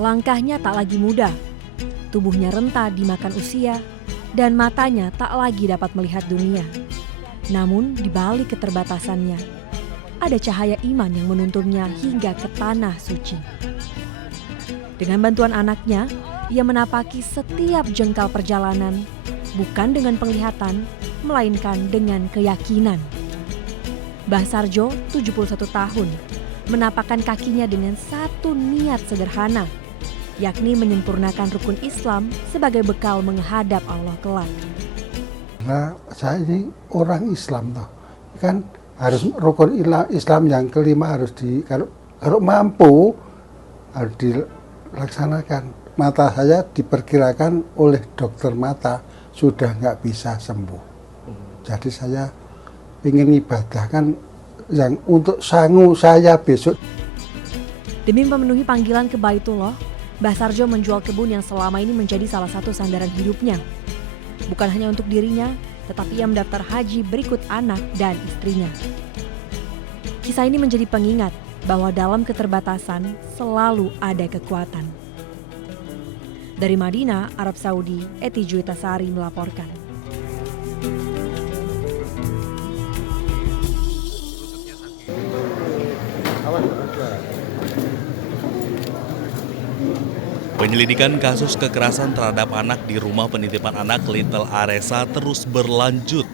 Langkahnya tak lagi mudah, tubuhnya renta dimakan usia, dan matanya tak lagi dapat melihat dunia. Namun di balik keterbatasannya, ada cahaya iman yang menuntunnya hingga ke tanah suci. Dengan bantuan anaknya, ia menapaki setiap jengkal perjalanan, bukan dengan penglihatan, melainkan dengan keyakinan. Mbah Sarjo, 71 tahun, menapakkan kakinya dengan satu niat sederhana, yakni menyempurnakan rukun Islam sebagai bekal menghadap Allah kelak. Nah, saya ini orang Islam toh, kan harus rukun Islam yang kelima harus kalau mampu harus dilaksanakan. Mata saya diperkirakan oleh dokter mata sudah nggak bisa sembuh. Jadi saya ingin ibadahkan yang untuk sangu saya besok. Demi memenuhi panggilan ke Baitullah, Mbah Sarjo menjual kebun yang selama ini menjadi salah satu sandaran hidupnya. Bukan hanya untuk dirinya, tetapi ia mendaftar haji berikut anak dan istrinya. Kisah ini menjadi pengingat bahwa dalam keterbatasan selalu ada kekuatan. Dari Madinah, Arab Saudi, Eti Juitasari melaporkan. Penyelidikan kasus kekerasan terhadap anak di rumah penitipan anak Little Aresa terus berlanjut.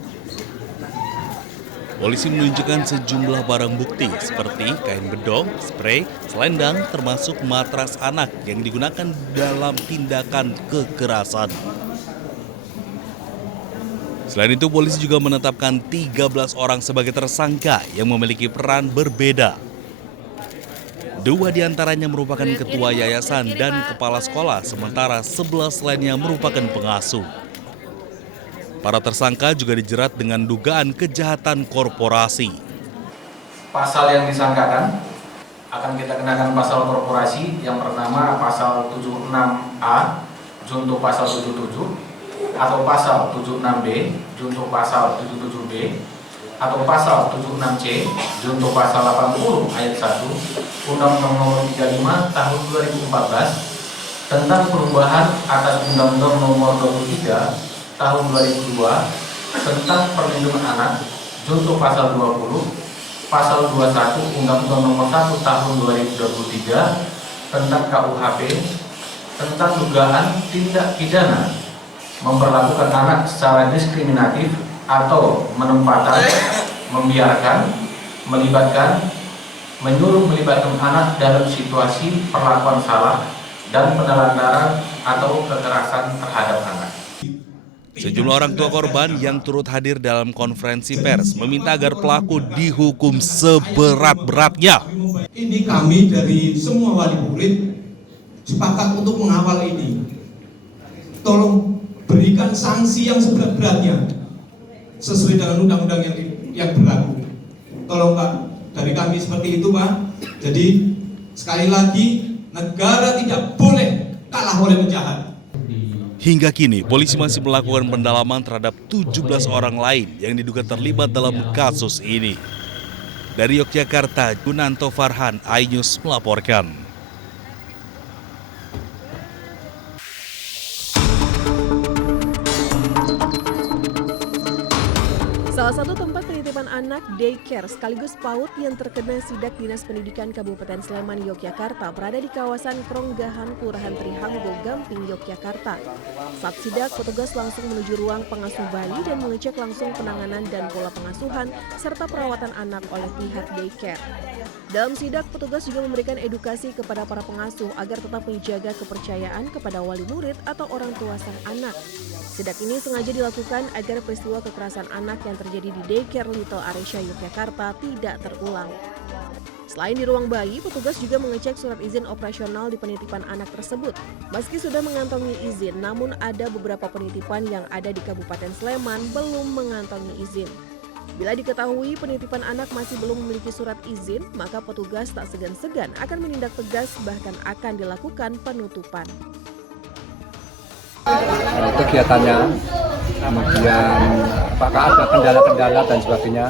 Polisi menunjukkan sejumlah barang bukti seperti kain bedong, spray, selendang, termasuk matras anak yang digunakan dalam tindakan kekerasan. Selain itu, polisi juga menetapkan 13 orang sebagai tersangka yang memiliki peran berbeda. 2 diantaranya merupakan ketua yayasan dan kepala sekolah, sementara 11 lainnya merupakan pengasuh. Para tersangka juga dijerat dengan dugaan kejahatan korporasi. Pasal yang disangkakan akan kita kenakan pasal korporasi yang pertama pasal 76A junto pasal 77 atau pasal 76B junto pasal 77B atau pasal 76C junto pasal 80 ayat 1 Undang-Undang Nomor 35 Tahun 2014 tentang perubahan atas Undang-Undang Nomor 23 Tahun 2002 tentang perlindungan anak junto pasal 20, pasal 21 Undang-Undang Nomor 1 Tahun 2023 tentang KUHP tentang dugaan tindak pidana memperlakukan anak secara diskriminatif atau menempatkan, membiarkan, melibatkan, menyuruh melibatkan anak dalam situasi perlakuan salah dan penelantaran atau kekerasan terhadap anak. Sejumlah orang tua korban yang turut hadir dalam konferensi pers meminta agar pelaku dihukum seberat-beratnya. Ini kami dari semua wali murid sepakat untuk mengawal ini. Tolong berikan sanksi yang seberat-beratnya sesuai dengan undang-undang yang berlaku. Tolong Pak, dari kami seperti itu Pak. Jadi sekali lagi negara tidak boleh kalah oleh penjahat. Hingga kini, polisi masih melakukan pendalaman terhadap 17 orang lain yang diduga terlibat dalam kasus ini. Dari Yogyakarta, Gunanto Farhan, iNews melaporkan. Salah satu tempat penitipan anak daycare sekaligus PAUD yang terkena sidak Dinas Pendidikan Kabupaten Sleman, Yogyakarta berada di kawasan Kronggahan, Kelurahan Trihanggo, Gamping, Yogyakarta. Saat sidak, petugas langsung menuju ruang pengasuh bayi dan mengecek langsung penanganan dan pola pengasuhan serta perawatan anak oleh pihak daycare. Dalam sidak, petugas juga memberikan edukasi kepada para pengasuh agar tetap menjaga kepercayaan kepada wali murid atau orang tua sang anak. Sidak ini sengaja dilakukan agar peristiwa kekerasan anak yang terjadi di daycare Little Aresa, Yogyakarta tidak terulang. Selain di ruang bayi, petugas juga mengecek surat izin operasional di penitipan anak tersebut. Meski sudah mengantongi izin, namun ada beberapa penitipan yang ada di Kabupaten Sleman belum mengantongi izin. Bila diketahui penitipan anak masih belum memiliki surat izin, maka petugas tak segan-segan akan menindak tegas, bahkan akan dilakukan penutupan. Kegiatannya, kemudian apakah ada kendala-kendala dan sebagainya,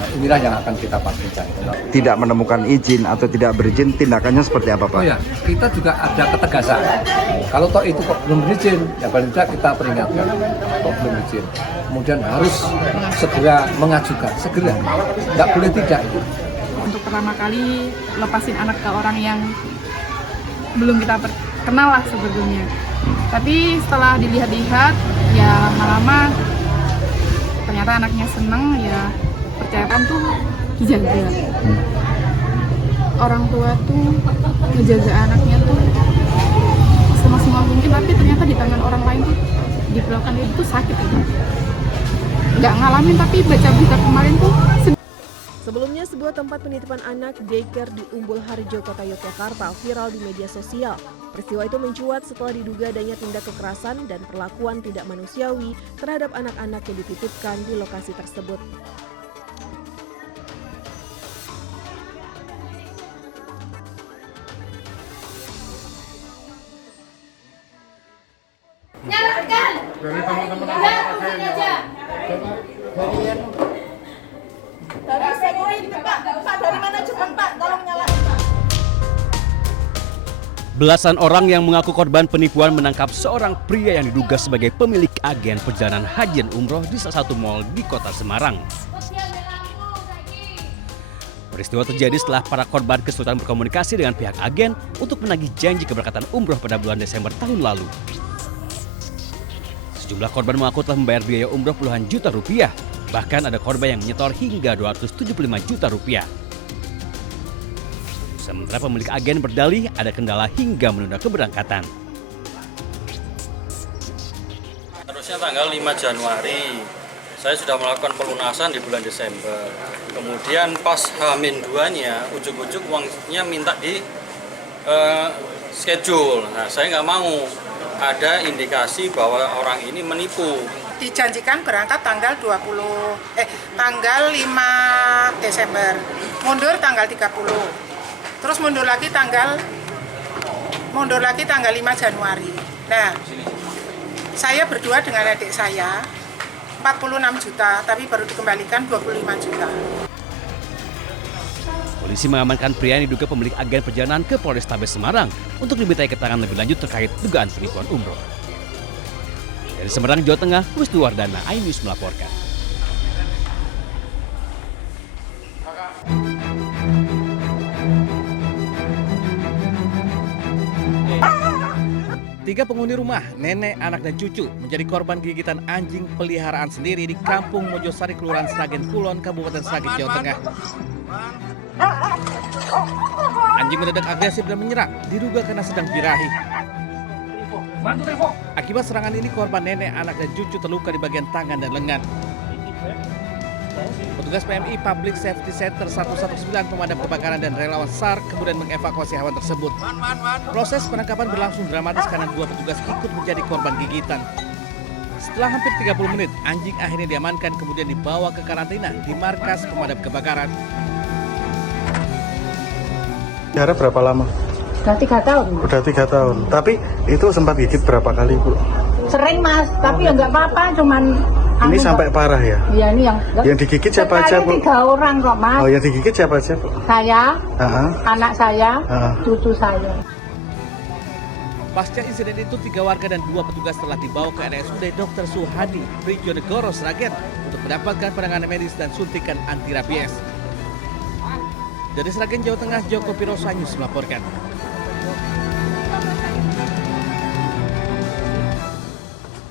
Nah, inilah yang akan kita pastikan. Tidak menemukan izin atau tidak berizin, tindakannya seperti apa, Pak? Oh ya, kita juga ada ketegasan. Kalau toh itu kok belum berizin, ya paling tidak kita peringatkan kok belum berizin. Kemudian harus segera mengajukan, segera, nggak boleh tidak. Untuk pertama kali lepasin anak ke orang yang belum kita kenal lah sebetulnya. Tapi setelah dilihat-lihat, ya lama-lama ternyata anaknya seneng, ya percayaan tuh dijaga. Orang tua tuh menjaga anaknya tuh semaksimal mungkin, tapi ternyata di tangan orang lain tuh diperlakukan itu sakit gitu. Nggak ngalamin, tapi baca berita kemarin tuh Sebelumnya, sebuah tempat penitipan anak daycare di Umbul Harjo, Kota Yogyakarta viral di media sosial. Peristiwa itu mencuat setelah diduga adanya tindak kekerasan dan perlakuan tidak manusiawi terhadap anak-anak yang dititipkan di lokasi tersebut. Nyalakan! Nyalakan aja! Dari security Pak, dari mana cepat Pak, tolong nyalakan. Belasan orang yang mengaku korban penipuan menangkap seorang pria yang diduga sebagai pemilik agen perjalanan haji dan umroh di salah satu mal di Kota Semarang. Peristiwa terjadi setelah para korban kesulitan berkomunikasi dengan pihak agen untuk menagih janji keberangkatan umroh pada bulan Desember tahun lalu. Sejumlah korban mengaku telah membayar biaya umroh puluhan juta rupiah. Bahkan ada korban yang menyetor hingga 275 juta rupiah. Sementara pemilik agen berdalih ada kendala hingga menunda keberangkatan. Harusnya tanggal 5 Januari, saya sudah melakukan pelunasan di bulan Desember. Kemudian pas H-2-nya, ujuk-ujuk uangnya minta di schedule. Nah, saya nggak mau ada indikasi bahwa orang ini menipu. Dijanjikan berangkat tanggal 5 Desember, mundur tanggal 30. Terus mundur lagi tanggal 5 Januari. Nah, saya berdua dengan adik saya 46 juta, tapi baru dikembalikan 25 juta. Polisi mengamankan pria yang diduga pemilik agen perjalanan ke Polrestabes Semarang untuk dimintai keterangan lebih lanjut terkait dugaan penipuan umroh. Dari Semarang, Jawa Tengah, Wisnuwardana, iNews melaporkan. Tiga penghuni rumah, nenek, anak, dan cucu menjadi korban gigitan anjing peliharaan sendiri di Kampung Mojosari, Kelurahan Sragen Kulon, Kabupaten Sragen, Jawa Tengah. Anjing mendadak agresif dan menyerang, diduga karena sedang birahi. Akibat serangan ini, korban nenek, anak, dan cucu terluka di bagian tangan dan lengan. Petugas PMI Public Safety Center 119 pemadam kebakaran dan relawan SAR kemudian mengevakuasi hewan tersebut. Proses penangkapan berlangsung dramatis karena dua petugas ikut menjadi korban gigitan. Setelah hampir 30 menit, anjing akhirnya diamankan kemudian dibawa ke karantina di markas pemadam kebakaran. Jarak berapa lama? Udah 3 tahun. Udah 3 tahun. Tapi itu sempat gigit berapa kali, Bu? Sering, Mas. Tapi ya nggak apa-apa, cuman... Ini sampai parah ya? Iya, ini yang digigit siapa aja, Bu? 3 orang kok, Mas. Oh, yang digigit siapa aja, Bu? Saya, anak saya, cucu saya. Pasca insiden itu, 3 warga dan 2 petugas telah dibawa ke RSUD Dr. Suhadi, Prijonegoro, Sragen untuk mendapatkan penanganan medis dan suntikan anti rabies. Dari Sragen, Jawa Tengah, Joko Pirosa, iNews melaporkan.